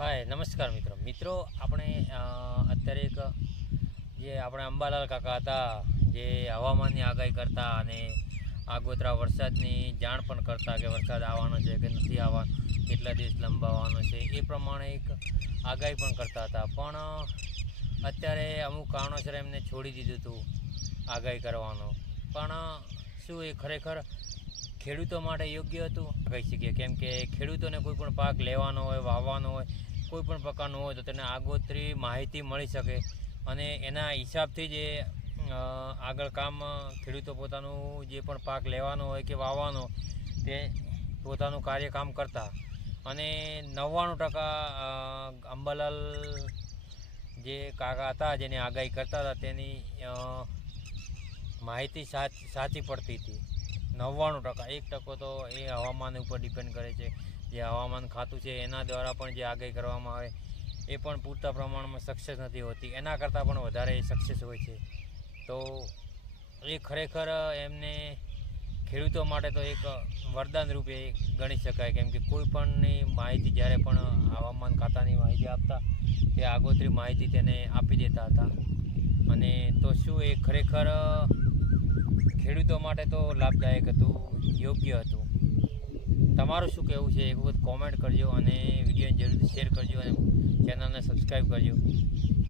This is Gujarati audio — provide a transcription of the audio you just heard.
હાય નમસ્કાર મિત્રો આપણે અત્યારે એક જે આપણે અંબાલાલ કાકા હતા જે હવામાનની આગાહી કરતા અને આગોતરા વરસાદની જાણ પણ કરતા કે વરસાદ આવવાનો છે કે નથી આવવાનો, કેટલા દિવસ લંબાવવાનો છે, એ પ્રમાણે એક આગાહી પણ કરતા હતા. પણ અત્યારે અમુક કારણોસર એમને છોડી દીધું હતું આગાહી કરવાનો. પણ શું એ ખરેખર ખેડૂતો માટે યોગ્ય હતું કહી શકીએ? કેમ કે ખેડૂતોને કોઈ પણ પાક લેવાનો હોય, વાવવાનો હોય, કોઈ પણ પ્રકારનું હોય તો તેને આગોતરી માહિતી મળી શકે અને એના હિસાબથી જ આગળ કામ ખેડૂતો પોતાનું જે પણ પાક લેવાનો હોય કે વાવવાનો તે પોતાનું કાર્યકામ કરતા. અને 99% અંબાલાલ જે કાકા હતા જેને આગાહી કરતા હતા તેની માહિતી સાચી પડતી હતી. 99%. 1% તો એ હવામાન ઉપર ડિપેન્ડ કરે છે. જે હવામાન ખાતું છે એના દ્વારા પણ જે આગાહી કરવામાં આવે એ પણ પૂરતા પ્રમાણમાં સક્સેસ નથી હોતી, એના કરતાં પણ વધારે સક્સેસ હોય છે. તો એ ખરેખર એમને ખેડૂતો માટે તો એક વરદાન રૂપે ગણી શકાય. કેમ કે કોઈ પણની માહિતી જ્યારે પણ હવામાન ખાતાની માહિતી આપતા તે આગોતરી માહિતી તેને આપી દેતા હતા. અને તો શું એ ખરેખર ખેડૂતો માટે તો લાભદાયક હતું, યોગ્ય હતું? તમારું શું કહેવું છે? એક વખત કોમેન્ટ કરજો અને વિડીયોને જરૂરથી શેર કરજો અને ચેનલને સબસ્ક્રાઈબ કરજો.